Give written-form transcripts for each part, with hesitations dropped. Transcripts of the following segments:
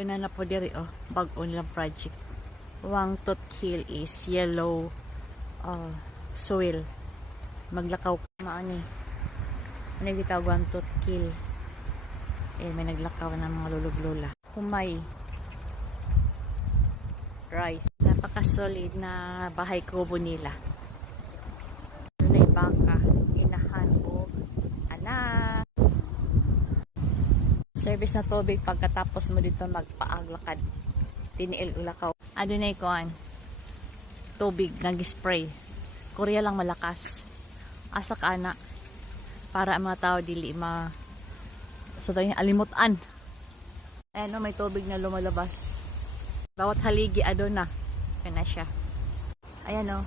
Na na po diri bag-o nilang project. Wang Tooth Hill is yellow soil. Maglakaw maani. Ano gitawag Wang Tooth Hill? May naglakaw ng mga lulog-lola. Humay. Rice. Napaka-solid na bahay kubo nila. Ano na yung baka, inahan o anak. Service na tubig pagkatapos mo dito magpaaglakad. Tiniil ulakaw. Ano na ikuan? Tubig, nag-spray. Korea lang malakas. Asa ka na. Para ang mga tao dili so tayo alimutan. Ayan may tubig na lumalabas. Bawat haligi na. Yan na siya. Ayan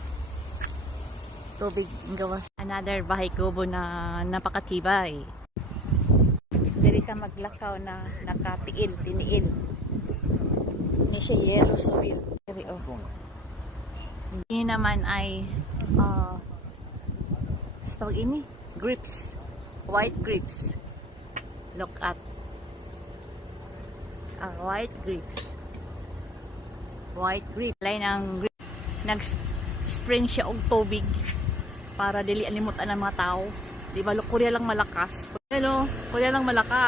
tubig ang gawas. Another bahay kubo na napakatibay. Dili ka maglakaw na nakapiil, tiniil. Ini siya yellow soil. Dili Ini naman ay tawag ini grapes. White grapes. Look at white grapes. White grapes. Lain ang grapes. Nag-spring siya og tubig para dili alimutan ng mga tao. Di ba, Korea lang malakas. Hello, Korea lang malakas.